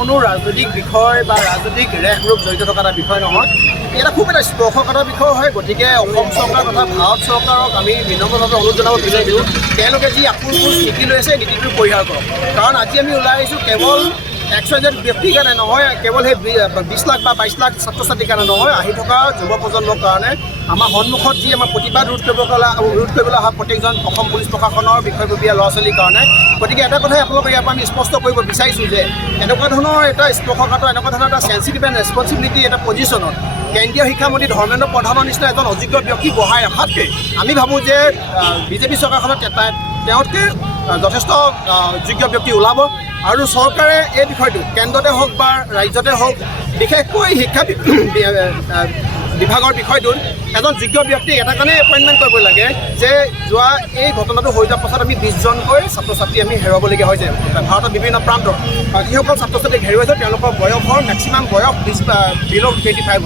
কোনো ৰাজনৈতিক বিষয় বা ৰাজনৈতিক ৰেখৰূপ জড়িত থকা এটা বিষয় নহয়। এটা খুব এটা স্পৰ্শকাতৰ বিষয় হয়। গতিকে অসম চৰকাৰ তথা ভাৰত চৰকাৰক আমি বিনম্ৰভাৱে অনুৰোধ জনাব বিচাৰিছোঁ, তেওঁলোকে যি আপোনবোৰ নীতি লৈ আছে নীতিটো পৰিহাৰ কৰক। কাৰণ আজি আমি ওলাই আহিছোঁ কেৱল 100জন ব্যক্তিৰ কাৰণে নহয়, কেৱল সেই 20 লাখ বা 22 লাখ ছাত্ৰ ছাত্ৰীৰ কাৰণে নহয়, আহি থকা যুৱ প্ৰজন্মৰ কাৰণে আমাৰ সন্মুখত যি আমাৰ প্ৰতিবাদ ৰোধ কৰিবলৈ অহা প্ৰত্যেকজন অসম পুলিচ প্ৰশাসনৰ বিষয়ববীয়া ল'ৰা ছোৱালীৰ কাৰণে। গতিকে এটা কথাই আপোনালোকে ইয়াৰ পৰা আমি স্পষ্ট কৰিব বিচাৰিছোঁ যে এনেকুৱা ধৰণৰ এটা স্পৰ্শকাতৰ এনেকুৱা ধৰণৰ এটা চেঞ্চিটিভ এণ্ড ৰেছপনচিবিলিটি এটা পজিশ্যনত কেন্দ্ৰীয় শিক্ষামন্ত্ৰী ধৰ্মেন্দ্ৰ প্ৰধানৰ নিচিনা এজন অযোগ্য ব্যক্তি বহাই ৰখাতকৈ আমি ভাবোঁ যে বিজেপি চৰকাৰখনত তেওঁতকৈ যথেষ্ট যোগ্য ব্যক্তি ওলাব। আৰু চৰকাৰে এই বিষয়টো কেন্দ্ৰতে হওক বা ৰাজ্যতে হওক, বিশেষকৈ শিক্ষা বিভাগৰ বিষয়টোত এজন যোগ্য ব্যক্তি এটা কাৰণে এপইণ্টমেণ্ট কৰিব লাগে যে যোৱা এই ঘটনাটো হৈ যোৱাৰ পাছত আমি 20জনকৈ ছাত্ৰ ছাত্ৰী আমি হেৰুৱাবলগীয়া হৈছে ভাৰতৰ বিভিন্ন প্ৰান্তত। যিসকল ছাত্ৰ ছাত্ৰীক হেৰুৱাইছে তেওঁলোকৰ বয়সৰ মেক্সিমাম বয়স বিল' 25 হয়।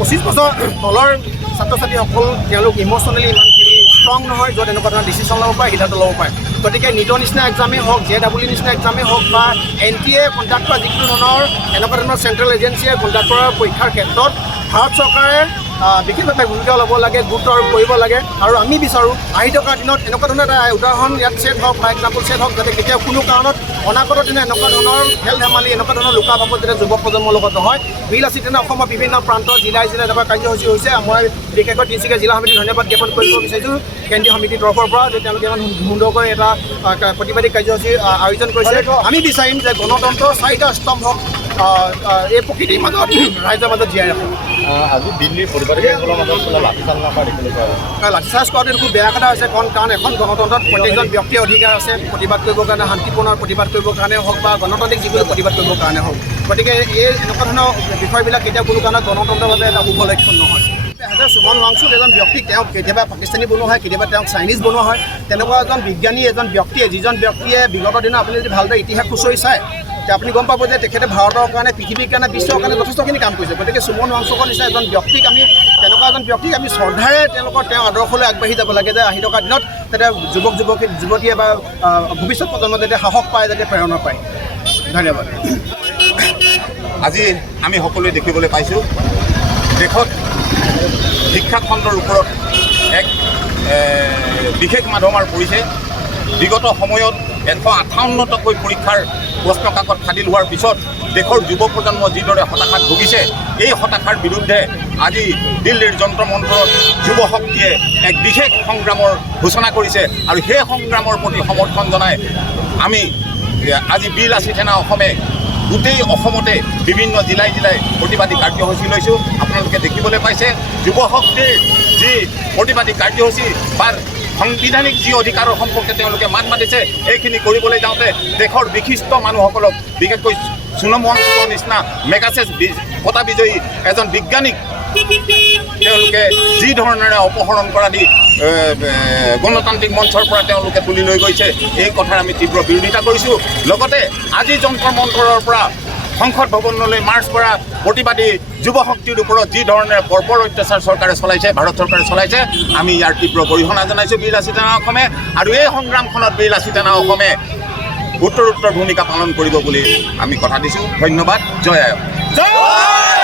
25 বছৰ তলৰ ছাত্ৰ ছাত্ৰীসকল তেওঁলোক ইম'চনেলি ইমানখিনি ষ্ট্ৰং নহয় য'ত এনেকুৱা ধৰণৰ ডিচিশ্যন ল'ব পাৰে, সিদ্ধান্ত ল'ব পাৰে। গতিকে নিটৰ নিচিনা এক্সামেই হওক, JEE নিচিনা এক্সামেই হওক বা NTA কণ্ডাক্ট কৰা যিকোনো ধৰণৰ এনেকুৱা ধৰণৰ চেণ্ট্ৰেল এজেঞ্চিয়ে কণ্ডাক্ট কৰা পৰীক্ষাৰ ক্ষেত্ৰত ভাৰত চৰকাৰে বিশেষভাৱে ভূমিকা ল'ব লাগে, গুৰুত্ব আৰোপ কৰিব লাগে। আৰু আমি বিচাৰোঁ আহি থকা দিনত এনেকুৱা ধৰণৰ এটা উদাহৰণ ইয়াত ছেট হওক বা এক্সাম্পল ছেট হওক, যাতে কেতিয়াও কোনো কাৰণত অনাগত দিনে এনেকুৱা ধৰণৰ খেল ধেমালি এনেকুৱা ধৰণৰ লোকাভাৱত যাতে যুৱ প্ৰজন্মৰ লগত নহয়। বিলাসী তেনে অসমৰ বিভিন্ন প্ৰান্তৰ জিলাই এনেকুৱা কাৰ্যসূচী হৈছে। মই বিশেষকৈ তিনিচুকীয়া জিলা সমিতিক ধন্যবাদ জ্ঞাপন কৰিব বিচাৰিছোঁ কেন্দ্ৰীয় সমিতিৰ তৰফৰ পৰা যে তেওঁলোকে ইমান সুন্দৰকৈ এটা প্ৰতিবাদী কাৰ্যসূচী আয়োজন কৰিছে। আমি বিচাৰিম যে গণতন্ত্ৰৰ 4টা স্তম্ভক এই প্ৰকৃতিৰ মাজত ৰাইজৰ মাজত জীয়াই ৰাখোঁ। আজি দিল্লীৰ প্ৰতিবাদীসকলৰ মাজত লাঠিচাৰ্জ কৰাটো খুব বেয়া কথা হৈছে। কাৰণ এখন গণতন্ত্ৰত প্ৰত্যেকজন ব্যক্তিৰ অধিকাৰ আছে প্ৰতিবাদ কৰিবৰ কাৰণে, শান্তিপূৰ্ণ প্ৰতিবাদ কৰিবৰ কাৰণে হওক বা গণতান্ত্ৰিক যিকোনো প্ৰতিবাদ কৰিবৰ কাৰণে হওক। গতিকে এই এনেকুৱা ধৰণৰ বিষয়বিলাক কেতিয়াও কোনো কাৰণত গণতন্ত্ৰৰ বাবে এটা শুভ লক্ষণ নহয়। সুমন ৱাংচুক এজন ব্যক্তি, তেওঁক কেতিয়াবা পাকিস্তানী বনোৱা হয়, কেতিয়াবা তেওঁক চাইনিজ বনোৱা হয়। তেনেকুৱা এজন বিজ্ঞানী এজন ব্যক্তিয়ে যিজন ব্যক্তিয়ে বিগত দিনত আপুনি যদি ভালদৰে ইতিহাস খুচৰি চায় আপুনি গম পাব যে তেখেতে ভাৰতৰ কাৰণে, পৃথিৱীৰ কাৰণে, বিশ্বৰ কাৰণে যথেষ্টখিনি কাম কৰিছে। গতিকে সুমন ৱাংচুকৰ নিচিনা এজন ব্যক্তিক আমি তেনেকুৱা এজন ব্যক্তিক আমি শ্ৰদ্ধাৰে তেওঁ আদৰ্শলৈ আগবাঢ়ি যাব লাগে যে আহি থকা দিনত যাতে যুৱতীয়ে বা ভৱিষ্যত প্ৰজন্ম যাতে সাহস পায়, যাতে প্ৰেৰণা পায়। ধন্যবাদ। আজি আমি সকলোৱে দেখিবলৈ পাইছোঁ দেশত শিক্ষা খণ্ডৰ ওপৰত এক বিশেষ মাধমাৰ পৰিছে। বিগত সময়ত 158টাকৈ পৰীক্ষাৰ প্ৰশ্ন কাকত ফাদিল হোৱাৰ পিছত দেশৰ যুৱ প্ৰজন্ম যিদৰে হতাশাত ভুগিছে, এই হতাশাৰ বিৰুদ্ধে আজি দিল্লীৰ যন্ত্ৰ মন্ত্ৰত যুৱ শক্তিয়ে এক বিশেষ সংগ্ৰামৰ ঘোষণা কৰিছে। আৰু সেই সংগ্ৰামৰ প্ৰতি সমৰ্থন জনাই আমি আজি বিলাসী সেনা অসমে গোটেই অসমতে বিভিন্ন জিলাই প্ৰতিবাদী কাৰ্যসূচী লৈছোঁ। আপোনালোকে দেখিবলৈ পাইছে যুৱ শক্তিৰ যি প্ৰতিবাদী কাৰ্যসূচী বা সাংবিধানিক যি অধিকাৰৰ সম্পৰ্কে তেওঁলোকে মাত মাতিছে, এইখিনি কৰিবলৈ যাওঁতে দেশৰ বিশিষ্ট মানুহসকলক, বিশেষকৈ সোণম ৱাংচুকৰ নিচিনা মেগাছেছ বঁটা বিজয়ী এজন বিজ্ঞানীক তেওঁলোকে যি ধৰণেৰে অপহৰণ কৰা দি গণতান্ত্ৰিক মঞ্চৰ পৰা তেওঁলোকে তুলি লৈ গৈছে, এই কথাৰ আমি তীব্ৰ বিৰোধিতা কৰিছোঁ। লগতে আজি যন্ত্ৰ মন্ত্ৰৰ পৰা সংসদ ভৱনলৈ মাৰ্চ কৰা প্ৰতিবাদী যুৱ শক্তিৰ ওপৰত যি ধৰণেৰে বৰ্বৰ অত্যাচাৰ চৰকাৰে চলাইছে, ভাৰত চৰকাৰে চলাইছে, আমি ইয়াৰ তীব্ৰ গৰিহণা জনাইছোঁ বিলাসী সেনা অসমে। আৰু এই সংগ্ৰামখনত বিলাসী সেনা অসমে উত্তৰোত্তৰ ভূমিকা পালন কৰিব বুলি আমি কথা দিছোঁ। ধন্যবাদ। জয় আই অসম।